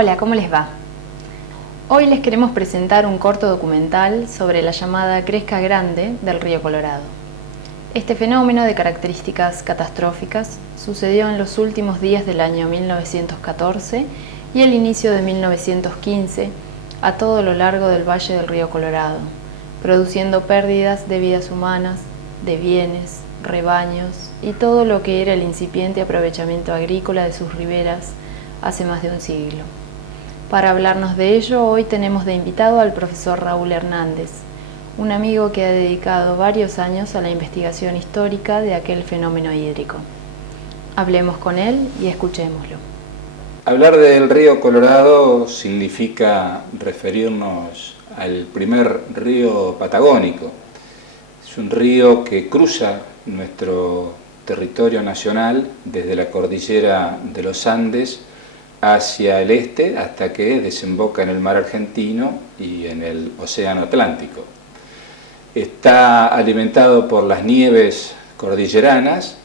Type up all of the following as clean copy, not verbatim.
Hola, ¿cómo les va? Hoy les queremos presentar un corto documental sobre la llamada Cresca Grande del río Colorado. Este fenómeno de características catastróficas sucedió en los últimos días del año 1914 y el inicio de 1915 a todo lo largo del valle del río Colorado, produciendo pérdidas de vidas humanas, de bienes, rebaños y todo lo que era el incipiente aprovechamiento agrícola de sus riberas hace más de un siglo. Para hablarnos de ello, hoy tenemos de invitado al profesor Raúl Hernández, un amigo que ha dedicado varios años a la investigación histórica de aquel fenómeno hídrico. Hablemos con él y escuchémoslo. Hablar del río Colorado significa referirnos al primer río patagónico. Es un río que cruza nuestro territorio nacional desde la cordillera de los Andes hacia el este hasta que desemboca en el mar Argentino y en el océano Atlántico. Está alimentado por las nieves cordilleranas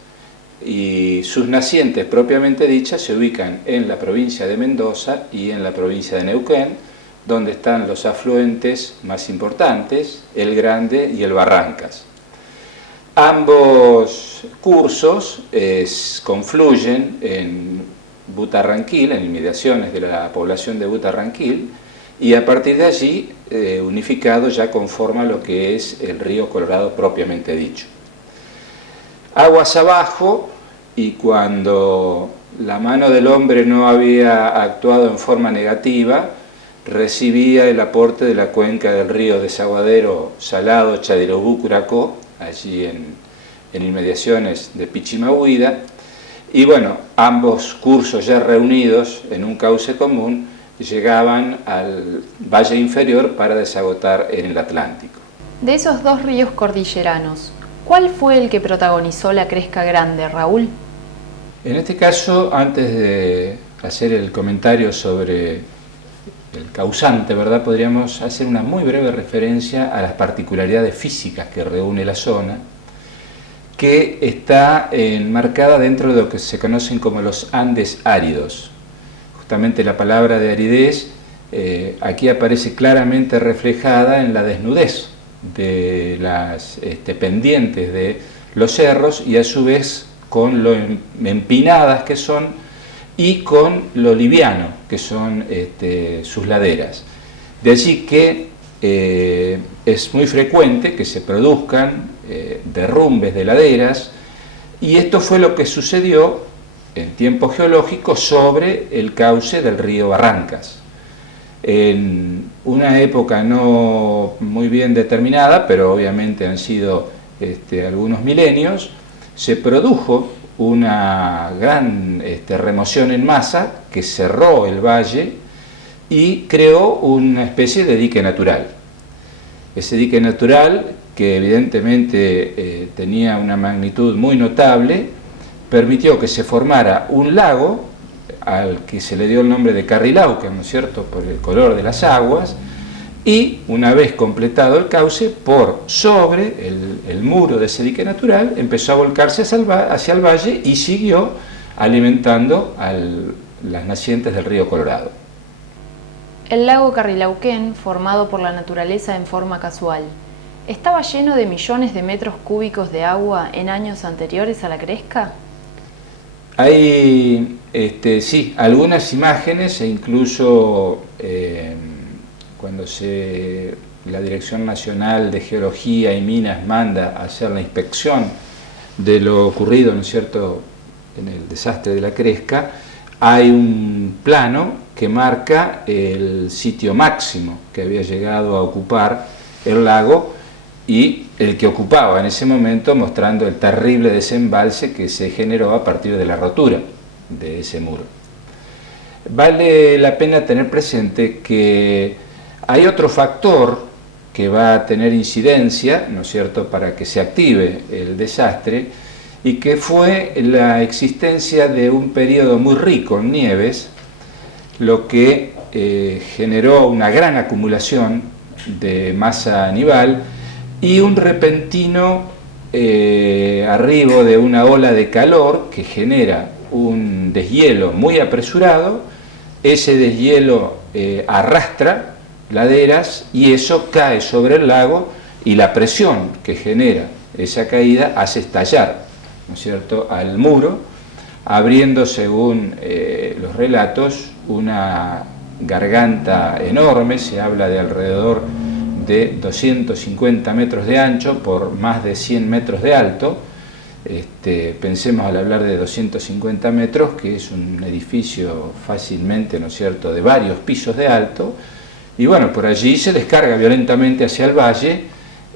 y sus nacientes propiamente dichas se ubican en la provincia de Mendoza y en la provincia de Neuquén, donde están los afluentes más importantes, el Grande y el Barrancas. Ambos cursos confluyen en Butarranquil, en inmediaciones de la población de Butarranquil, y a partir de allí, unificado, ya conforma lo que es el río Colorado propiamente dicho. Aguas abajo, y cuando la mano del hombre no había actuado en forma negativa, recibía el aporte de la cuenca del río desaguadero Salado Chadirobú-Curacó, allí en inmediaciones de Pichimahuida, y bueno, ambos cursos ya reunidos en un cauce común llegaban al valle inferior para desagotar en el Atlántico. De esos dos ríos cordilleranos, ¿cuál fue el que protagonizó la Cresca Grande, Raúl? En este caso, antes de hacer el comentario sobre el causante, ¿verdad?, podríamos hacer una muy breve referencia a las particularidades físicas que reúne la zona, que está enmarcada dentro de lo que se conocen como los Andes áridos. Justamente la palabra de aridez aquí aparece claramente reflejada en la desnudez de las pendientes de los cerros y a su vez con lo empinadas que son y con lo liviano que son sus laderas. De allí que es muy frecuente que se produzcan derrumbes de laderas, y esto fue lo que sucedió en tiempo geológico sobre el cauce del río Barrancas. En una época no muy bien determinada, pero obviamente han sido algunos milenios, se produjo una gran remoción en masa que cerró el valle y creó una especie de dique natural. Ese dique natural, que evidentemente tenía una magnitud muy notable, permitió que se formara un lago al que se le dio el nombre de Carrilauca, ¿no es cierto?, por el color de las aguas, y una vez completado el cauce, por sobre el muro de ese dique natural, empezó a volcarse hacia el valle y siguió alimentando las nacientes del río Colorado. El lago Carrilauquén, formado por la naturaleza en forma casual, ¿estaba lleno de millones de metros cúbicos de agua en años anteriores a la Cresca? Hay, sí, algunas imágenes e incluso cuando la Dirección Nacional de Geología y Minas manda a hacer la inspección de lo ocurrido, ¿no es cierto?, en el desastre de la Cresca, hay un plano que marca el sitio máximo que había llegado a ocupar el lago y el que ocupaba en ese momento, mostrando el terrible desembalse que se generó a partir de la rotura de ese muro. Vale la pena tener presente que hay otro factor que va a tener incidencia, ¿no es cierto?, para que se active el desastre, y que fue la existencia de un periodo muy rico en nieves, lo que generó una gran acumulación de masa nival y un repentino arribo de una ola de calor que genera un deshielo muy apresurado ese deshielo arrastra laderas y eso cae sobre el lago y la presión que genera esa caída hace estallar, ¿no es cierto?, al muro, abriendo, según los relatos, una garganta enorme. Se habla de alrededor de 250 metros de ancho por más de 100 metros de alto. Pensemos al hablar de 250 metros que es un edificio fácilmente, ¿no es cierto?, de varios pisos de alto, y bueno, por allí se descarga violentamente hacia el valle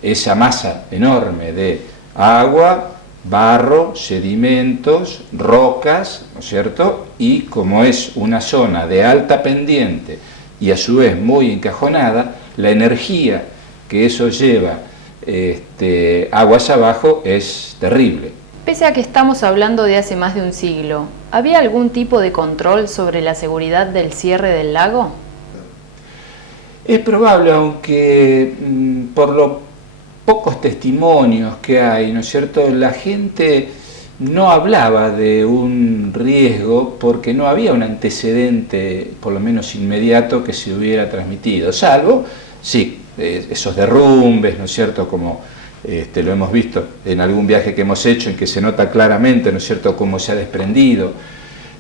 esa masa enorme de agua, barro, sedimentos, rocas, ¿no es cierto?, y como es una zona de alta pendiente y a su vez muy encajonada, la energía que eso lleva aguas abajo es terrible. Pese a que estamos hablando de hace más de un siglo, ¿había algún tipo de control sobre la seguridad del cierre del lago? Es probable, aunque por los pocos testimonios que hay, ¿no es cierto?, la gente no hablaba de un riesgo porque no había un antecedente, por lo menos inmediato, que se hubiera transmitido, salvo, sí, esos derrumbes, ¿no es cierto?, como lo hemos visto en algún viaje que hemos hecho, en que se nota claramente, ¿no es cierto?, cómo se ha desprendido.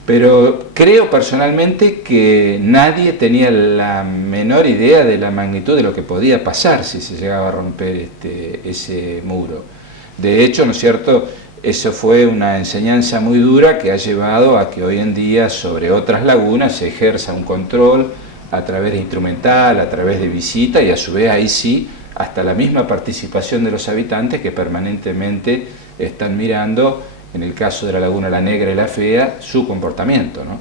Pero creo personalmente que nadie tenía la menor idea de la magnitud de lo que podía pasar si se llegaba a romper ese muro. De hecho, ¿no es cierto?, eso fue una enseñanza muy dura que ha llevado a que hoy en día sobre otras lagunas se ejerza un control a través de instrumental, a través de visita y a su vez ahí sí hasta la misma participación de los habitantes que permanentemente están mirando, en el caso de la laguna La Negra y La Fea, su comportamiento, ¿no?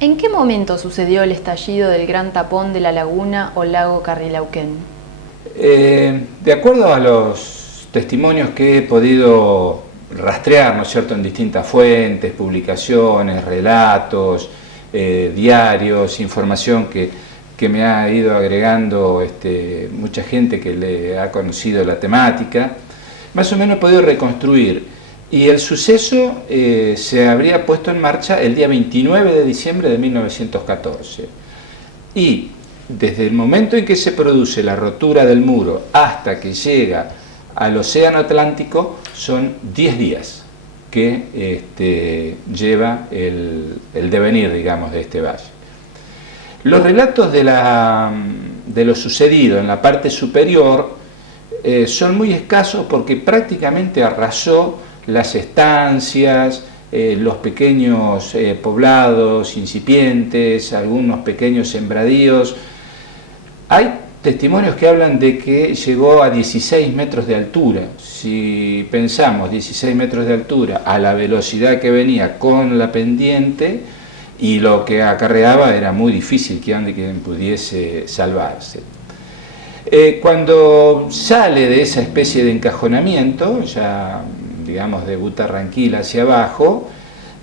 ¿En qué momento sucedió el estallido del gran tapón de la laguna o lago Carrilauquén? De acuerdo a los testimonios que he podido rastrear, ¿no es cierto?, en distintas fuentes, publicaciones, relatos, diarios, información que me ha ido agregando mucha gente que le ha conocido la temática, más o menos he podido reconstruir. Y el suceso se habría puesto en marcha el día 29 de diciembre de 1914. Y desde el momento en que se produce la rotura del muro hasta que llega al Océano Atlántico son 10 días que lleva el devenir, digamos, de este valle. Los relatos de lo sucedido en la parte superior son muy escasos porque prácticamente arrasó las estancias, los pequeños poblados incipientes, algunos pequeños sembradíos. Hay testimonios que hablan de que llegó a 16 metros de altura. Si pensamos 16 metros de altura a la velocidad que venía con la pendiente y lo que acarreaba, era muy difícil que alguien pudiese salvarse. Cuando sale de esa especie de encajonamiento, ya digamos de Butarranquil hacia abajo,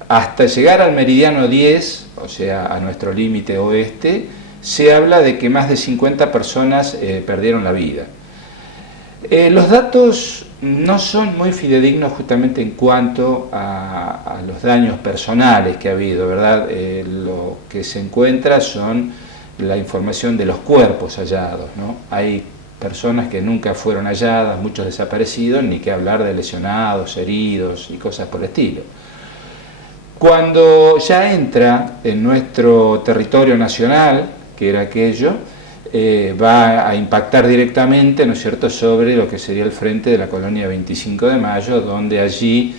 hasta llegar al meridiano 10, o sea, a nuestro límite oeste, se habla de que más de 50 personas perdieron la vida. Los datos no son muy fidedignos justamente en cuanto a los daños personales que ha habido, ¿verdad? Lo que se encuentra son la información de los cuerpos hallados, ¿no? Hay personas que nunca fueron halladas, muchos desaparecidos, ni que hablar de lesionados, heridos y cosas por el estilo. Cuando ya entra en nuestro territorio nacional, que era aquello, va a impactar directamente, ¿no es cierto?, sobre lo que sería el frente de la colonia 25 de Mayo, donde allí,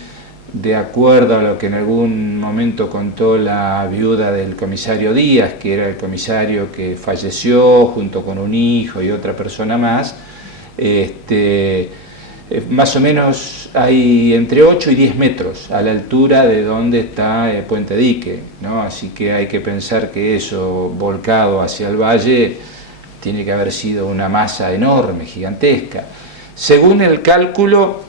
de acuerdo a lo que en algún momento contó la viuda del comisario Díaz, que era el comisario que falleció junto con un hijo y otra persona más, más o menos hay entre 8 y 10 metros a la altura de donde está Puente Dique, ¿no? Así que hay que pensar que eso volcado hacia el valle tiene que haber sido una masa enorme, gigantesca. Según el cálculo,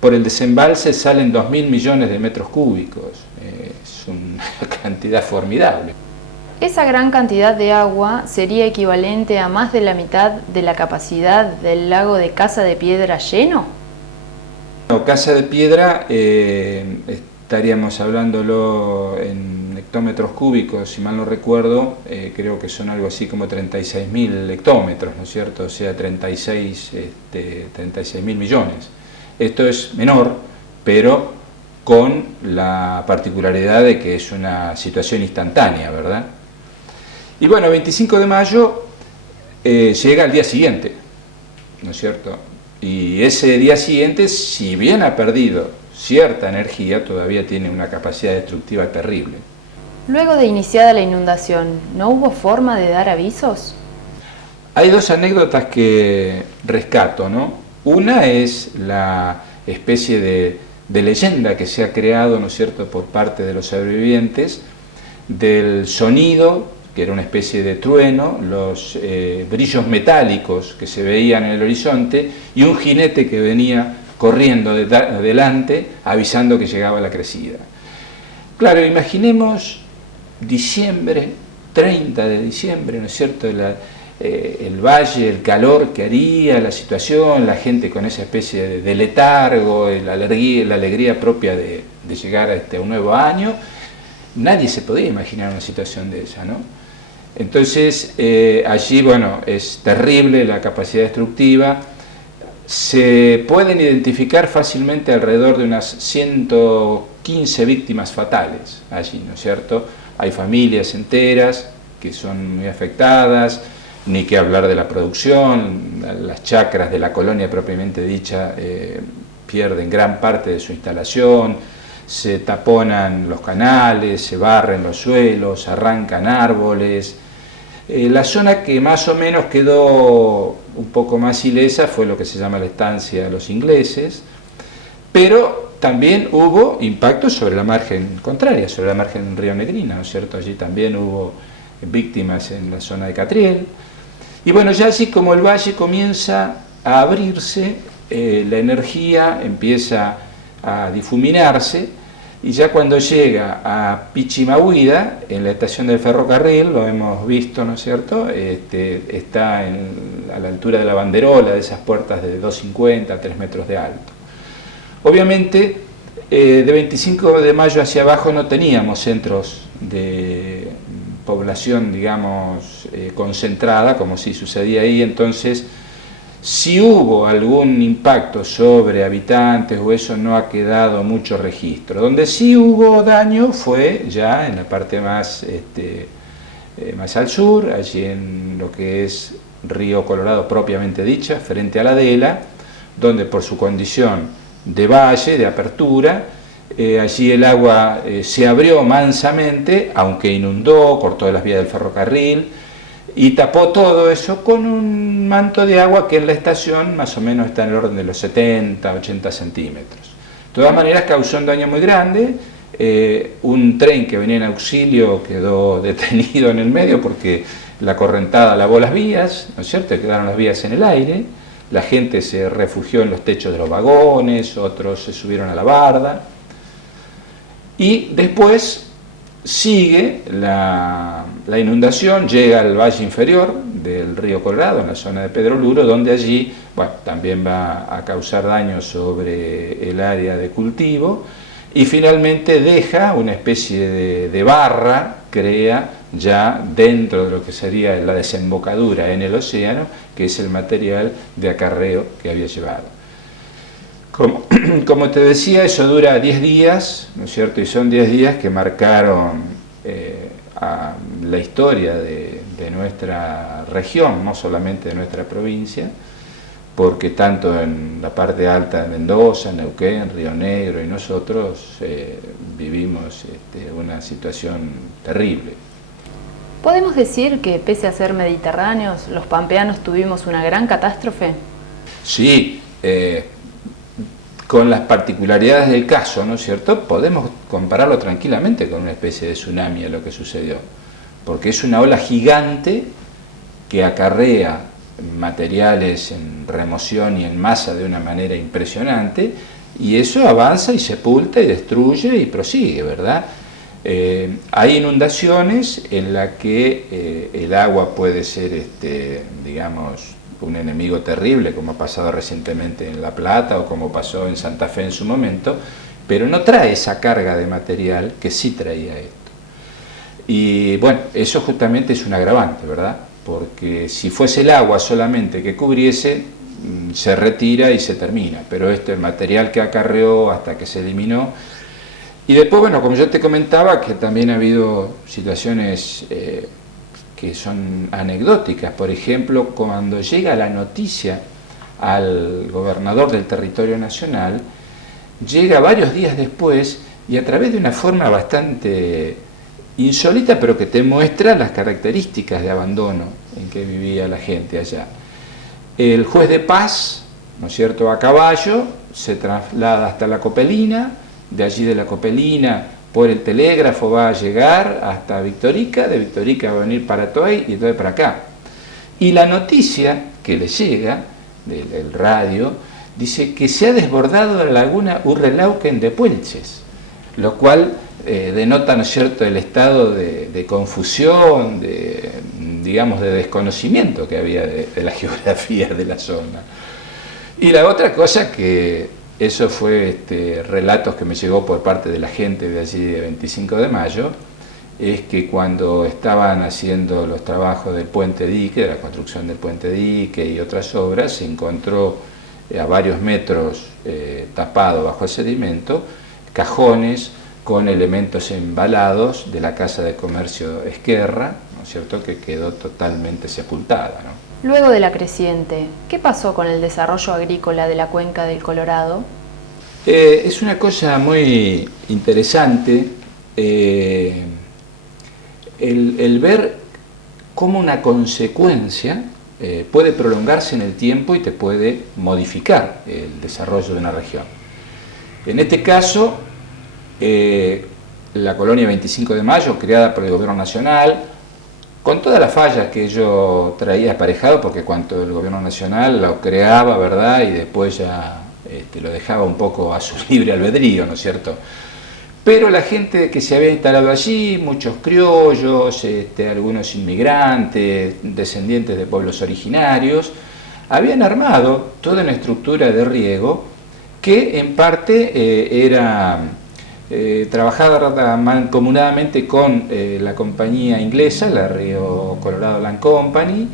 por el desembalse salen 2.000 millones de metros cúbicos, es una cantidad formidable. ¿Esa gran cantidad de agua sería equivalente a más de la mitad de la capacidad del lago de Casa de Piedra lleno? No, Casa de Piedra estaríamos hablándolo en hectómetros cúbicos, si mal no recuerdo, creo que son algo así como 36.000 hectómetros, ¿no es cierto? O sea, 36.000 millones. Esto es menor, pero con la particularidad de que es una situación instantánea, ¿verdad? Y bueno, 25 de mayo llega al día siguiente, ¿no es cierto? Y ese día siguiente, si bien ha perdido cierta energía, todavía tiene una capacidad destructiva terrible. Luego de iniciada la inundación, ¿no hubo forma de dar avisos? Hay dos anécdotas que rescato, ¿no? Una es la especie de leyenda que se ha creado, ¿no es cierto?, por parte de los sobrevivientes, del sonido, que era una especie de trueno, los brillos metálicos que se veían en el horizonte y un jinete que venía corriendo adelante avisando que llegaba la crecida. Claro, imaginemos diciembre, 30 de diciembre, ¿no es cierto?, el valle, el calor que haría, la situación, la gente con esa especie de letargo, la alegría propia de llegar a un nuevo año. Nadie se podía imaginar una situación de esa, ¿no? Entonces, allí, bueno, es terrible la capacidad destructiva. Se pueden identificar fácilmente alrededor de unas 115 víctimas fatales allí, ¿no es cierto? Hay familias enteras que son muy afectadas, ni que hablar de la producción, las chacras de la colonia propiamente dicha pierden gran parte de su instalación, se taponan los canales, se barren los suelos, arrancan árboles. La zona que más o menos quedó un poco más ilesa fue lo que se llama la estancia de los ingleses, pero también hubo impactos sobre la margen contraria, sobre la margen Río Negrina, ¿no es cierto? Allí también hubo víctimas en la zona de Catriel. Y bueno, ya así como el valle comienza a abrirse, la energía empieza a difuminarse, y ya cuando llega a Pichimahuida, en la estación del ferrocarril, lo hemos visto, ¿no es cierto?, está a la altura de la banderola, de esas puertas de 2,50 a 3 metros de alto. Obviamente, de 25 de mayo hacia abajo no teníamos centros de población, digamos, concentrada, como sí sucedía ahí. Entonces, si hubo algún impacto sobre habitantes o eso, no ha quedado mucho registro. Donde sí hubo daño fue ya en la parte más al sur, allí en lo que es Río Colorado propiamente dicha, frente a la Adela, donde por su condición de valle, de apertura, allí el agua se abrió mansamente, aunque inundó, cortó las vías del ferrocarril, y tapó todo eso con un manto de agua que en la estación más o menos está en el orden de los 70, 80 centímetros. De todas maneras causó un daño muy grande. Un tren que venía en auxilio quedó detenido en el medio porque la correntada lavó las vías, ¿no es cierto? Quedaron las vías en el aire, la gente se refugió en los techos de los vagones, otros se subieron a la barda, y después sigue la inundación, llega al valle inferior del río Colorado, en la zona de Pedro Luro, donde allí, bueno, también va a causar daño sobre el área de cultivo, y finalmente deja una especie de barra, crea ya dentro de lo que sería la desembocadura en el océano, que es el material de acarreo que había llevado. Como te decía, eso dura 10 días, ¿no es cierto? Y son 10 días que marcaron a la historia de nuestra región, no solamente de nuestra provincia, porque tanto en la parte alta de Mendoza, Neuquén, Río Negro y nosotros vivimos una situación terrible. ¿Podemos decir que pese a ser mediterráneos, los pampeanos tuvimos una gran catástrofe? Sí, con las particularidades del caso, ¿no es cierto? Podemos compararlo tranquilamente con una especie de tsunami a lo que sucedió, porque es una ola gigante que acarrea materiales en remoción y en masa de una manera impresionante, y eso avanza y sepulta y destruye y prosigue, ¿verdad? Hay inundaciones en las que el agua puede ser, digamos, un enemigo terrible, como ha pasado recientemente en La Plata o como pasó en Santa Fe en su momento, pero no trae esa carga de material que sí traía esto. Y bueno, eso justamente es un agravante, ¿verdad? Porque si fuese el agua solamente que cubriese, se retira y se termina, pero el material que acarreó hasta que se eliminó. Y después, bueno, como yo te comentaba, que también ha habido situaciones que son anecdóticas. Por ejemplo, cuando llega la noticia al gobernador del territorio nacional, llega varios días después y a través de una forma bastante insólita, pero que te muestra las características de abandono en que vivía la gente allá. El juez de paz, ¿no es cierto?, a caballo, se traslada hasta la Copelina, de allí de la Copelina por el telégrafo va a llegar hasta Victorica, de Victorica va a venir para Toay y entonces para acá. Y la noticia que le llega del radio dice que se ha desbordado la laguna Urrelauquen de Puelches, lo cual denota, ¿no es cierto?, el estado de confusión, digamos, de desconocimiento que había de la geografía de la zona. Y la otra cosa que eso fue relatos que me llegó por parte de la gente de allí de 25 de mayo, es que cuando estaban haciendo los trabajos del puente dique, de la construcción del puente dique y otras obras, se encontró a varios metros tapado bajo el sedimento, cajones con elementos embalados de la Casa de Comercio Esquerra, ¿no es cierto?, que quedó totalmente sepultada, ¿no? Luego de la creciente, ¿qué pasó con el desarrollo agrícola de la cuenca del Colorado? Es una cosa muy interesante el ver cómo una consecuencia puede prolongarse en el tiempo y te puede modificar el desarrollo de una región. En este caso, la colonia 25 de Mayo, creada por el Gobierno Nacional, con todas las fallas que ello traía aparejado, porque cuando el Gobierno Nacional lo creaba, ¿verdad?, y después ya lo dejaba un poco a su libre albedrío, ¿no es cierto? Pero la gente que se había instalado allí, muchos criollos, algunos inmigrantes, descendientes de pueblos originarios, habían armado toda una estructura de riego que en parte era trabajada mancomunadamente con la compañía inglesa, la Río Colorado Land Company,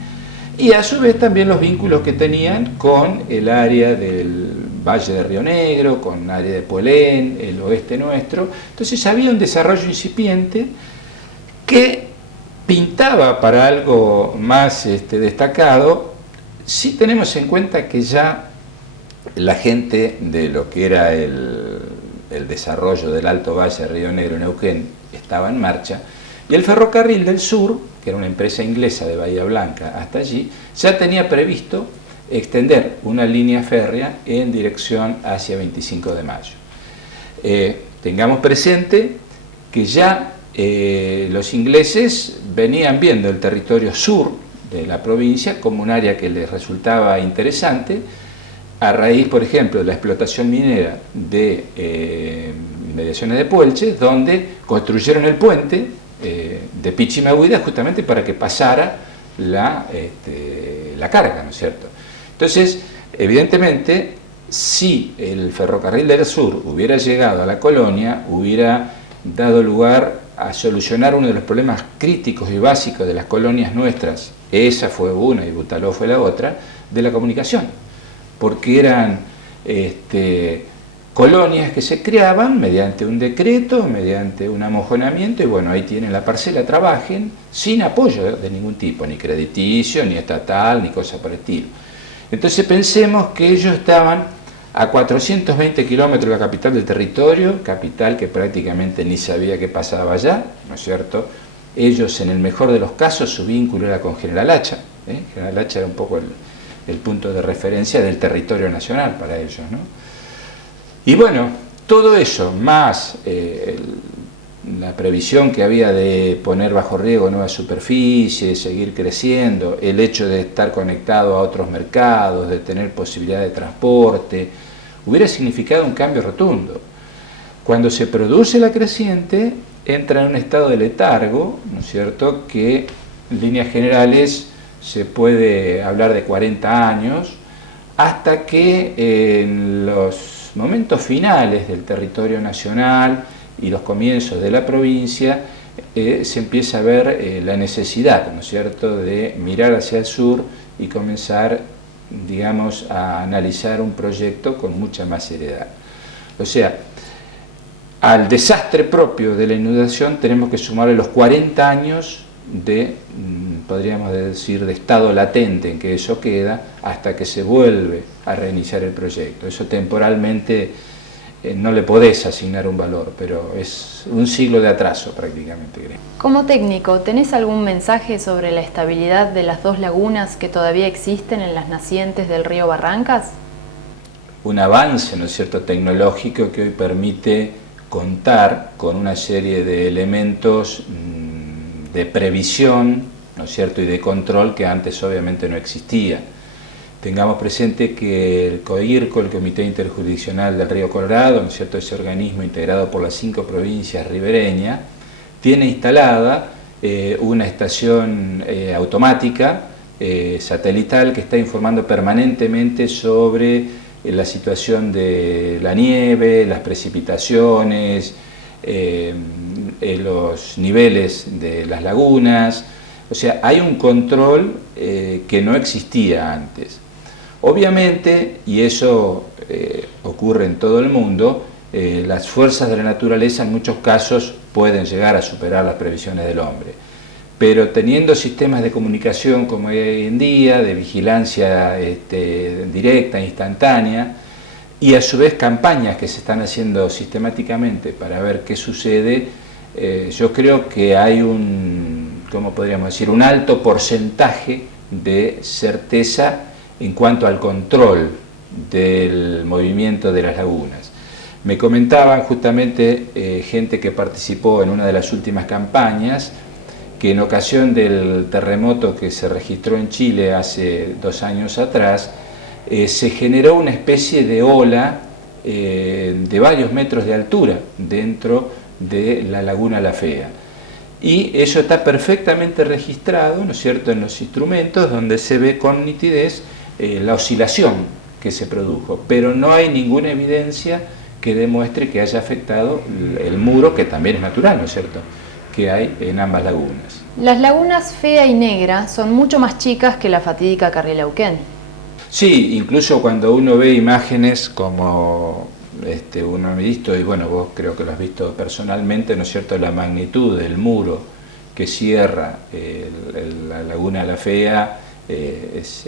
y a su vez también los vínculos que tenían con el área del Valle de Río Negro, con el área de Puelén, el oeste nuestro. Entonces había un desarrollo incipiente que pintaba para algo más destacado, si tenemos en cuenta que ya la gente de lo que era el desarrollo del Alto Valle de Río Negro, Neuquén, estaba en marcha, y el Ferrocarril del Sur, que era una empresa inglesa de Bahía Blanca hasta allí, ya tenía previsto extender una línea férrea en dirección hacia 25 de mayo. Tengamos presente que ya los ingleses venían viendo el territorio sur de la provincia como un área que les resultaba interesante, a raíz, por ejemplo, de la explotación minera de inmediaciones de Puelches, donde construyeron el puente de Pichimahuida justamente para que pasara la carga, ¿no es cierto? Entonces, evidentemente, si el ferrocarril del sur hubiera llegado a la colonia, hubiera dado lugar a solucionar uno de los problemas críticos y básicos de las colonias nuestras, esa fue una y Butaló fue la otra, de la comunicación, porque eran colonias que se creaban mediante un decreto, mediante un amojonamiento, y bueno, ahí tienen la parcela, trabajen, sin apoyo de ningún tipo, ni crediticio, ni estatal, ni cosa por el estilo. Entonces pensemos que ellos estaban a 420 kilómetros de la capital del territorio, capital que prácticamente ni sabía qué pasaba allá, ¿no es cierto? Ellos, en el mejor de los casos, su vínculo era con General Hacha. General Hacha era un poco el punto de referencia del territorio nacional para ellos, ¿no? Y bueno, todo eso, más la previsión que había de poner bajo riego nuevas superficies, seguir creciendo, el hecho de estar conectado a otros mercados, de tener posibilidad de transporte, hubiera significado un cambio rotundo. Cuando se produce la creciente, entra en un estado de letargo, ¿no es cierto?, que en líneas generales se puede hablar de 40 años, hasta que en los momentos finales del territorio nacional y los comienzos de la provincia se empieza a ver la necesidad, ¿no es cierto?, de mirar hacia el sur y comenzar, digamos, a analizar un proyecto con mucha más seriedad. O sea, al desastre propio de la inundación tenemos que sumarle los 40 años de, podríamos decir, de estado latente en que eso queda hasta que se vuelve a reiniciar el proyecto. Eso temporalmente no le podés asignar un valor, pero es un siglo de atraso prácticamente. Como técnico, ¿tenés algún mensaje sobre la estabilidad de las dos lagunas que todavía existen en las nacientes del río Barrancas? Un avance, ¿no es cierto?, tecnológico que hoy permite contar con una serie de elementos de previsión, ¿no es cierto?, y de control que antes obviamente no existía. Tengamos presente que el COIRCO, el Comité Interjurisdiccional del Río Colorado, ¿no es cierto?, ese organismo integrado por las 5 provincias ribereñas, tiene instalada una estación automática, satelital, que está informando permanentemente sobre la situación de la nieve, las precipitaciones, los niveles de las lagunas. O sea, hay un control que no existía antes. Obviamente, y eso ocurre en todo el mundo, las fuerzas de la naturaleza en muchos casos pueden llegar a superar las previsiones del hombre. Pero teniendo sistemas de comunicación como hay hoy en día, de vigilancia directa, instantánea, y a su vez campañas que se están haciendo sistemáticamente para ver qué sucede, yo creo que hay ¿cómo podríamos decir?, un alto porcentaje de certeza en cuanto al control del movimiento de las lagunas. Me comentaban justamente gente que participó en una de las últimas campañas que en ocasión del terremoto que se registró en Chile hace 2 años atrás, se generó una especie de ola de varios metros de altura dentro de la laguna La Fea. Y eso está perfectamente registrado, ¿no es cierto?, en los instrumentos donde se ve con nitidez la oscilación que se produjo, pero no hay ninguna evidencia que demuestre que haya afectado el muro, que también es natural, ¿no es cierto?, que hay en ambas lagunas. Las lagunas Fea y Negra son mucho más chicas que la fatídica Carrilauquén. Sí, incluso cuando uno ve imágenes como uno ha visto, y bueno, vos creo que lo has visto personalmente, ¿no es cierto?, la magnitud del muro que cierra la laguna La Fea, es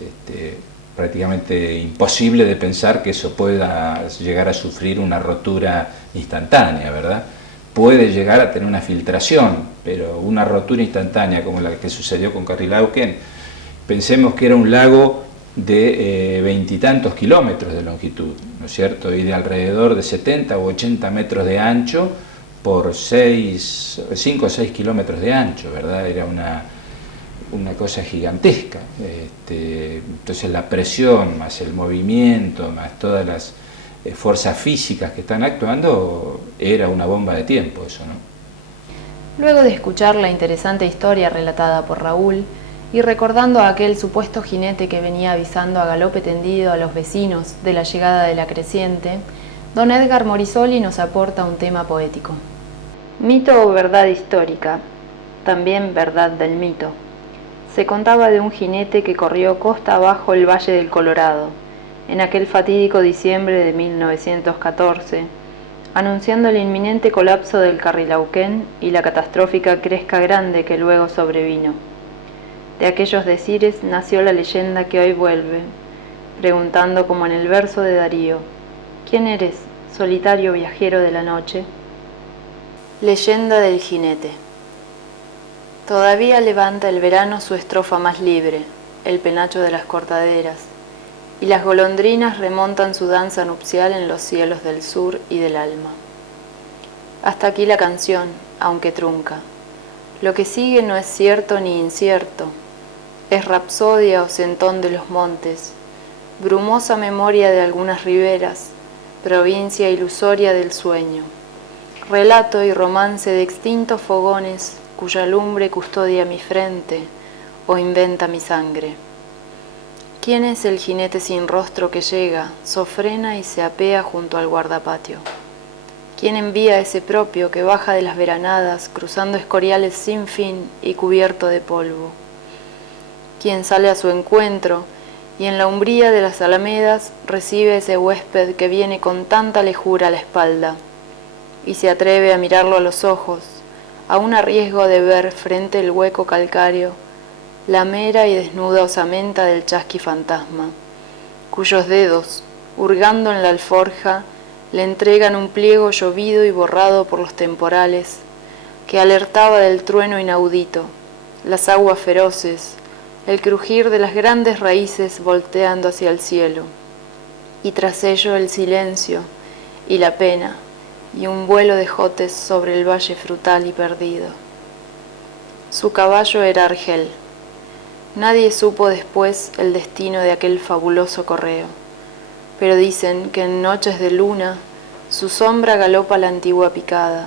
prácticamente imposible de pensar que eso pueda llegar a sufrir una rotura instantánea, ¿verdad? Puede llegar a tener una filtración, pero una rotura instantánea como la que sucedió con Carrilauquén, pensemos que era un lago de 20 y tantos kilómetros de longitud, ¿no es cierto?, y de alrededor de 70 u 80 metros de ancho por 5 o 6 kilómetros de ancho, ¿verdad? Era una cosa gigantesca. Entonces la presión, más el movimiento, más todas las fuerzas físicas que están actuando, era una bomba de tiempo eso, ¿no? Luego de escuchar la interesante historia relatada por Raúl, y recordando a aquel supuesto jinete que venía avisando a galope tendido a los vecinos de la llegada de la creciente, don Edgar Morisoli nos aporta un tema poético. Mito o verdad histórica, también verdad del mito. Se contaba de un jinete que corrió costa abajo el Valle del Colorado, en aquel fatídico diciembre de 1914, anunciando el inminente colapso del Carrilauquén y la catastrófica Cresca Grande que luego sobrevino. De aquellos decires nació la leyenda que hoy vuelve, preguntando como en el verso de Darío: ¿quién eres, solitario viajero de la noche? Leyenda del jinete. Todavía levanta el verano su estrofa más libre, el penacho de las cortaderas, y las golondrinas remontan su danza nupcial en los cielos del sur y del alma. Hasta aquí la canción, aunque trunca. Lo que sigue no es cierto ni incierto, es rapsodia o centón de los montes, brumosa memoria de algunas riberas, provincia ilusoria del sueño, relato y romance de extintos fogones cuya lumbre custodia mi frente o inventa mi sangre. ¿Quién es el jinete sin rostro que llega, sofrena y se apea junto al guardapatio? ¿Quién envía ese propio que baja de las veranadas, cruzando escoriales sin fin y cubierto de polvo? ¿Quién sale a su encuentro y en la umbría de las alamedas recibe ese huésped que viene con tanta lejura a la espalda y se atreve a mirarlo a los ojos, aún a riesgo de ver frente el hueco calcáreo la mera y desnuda osamenta del chasqui fantasma, cuyos dedos, hurgando en la alforja, le entregan un pliego llovido y borrado por los temporales, que alertaba del trueno inaudito, las aguas feroces, el crujir de las grandes raíces volteando hacia el cielo, y tras ello el silencio y la pena, y un vuelo de jotes sobre el valle frutal y perdido. Su caballo era Argel. Nadie supo después el destino de aquel fabuloso correo, pero dicen que en noches de luna su sombra galopa la antigua picada,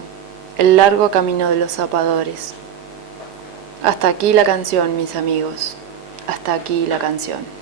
el largo camino de los zapadores. Hasta aquí la canción, mis amigos, hasta aquí la canción.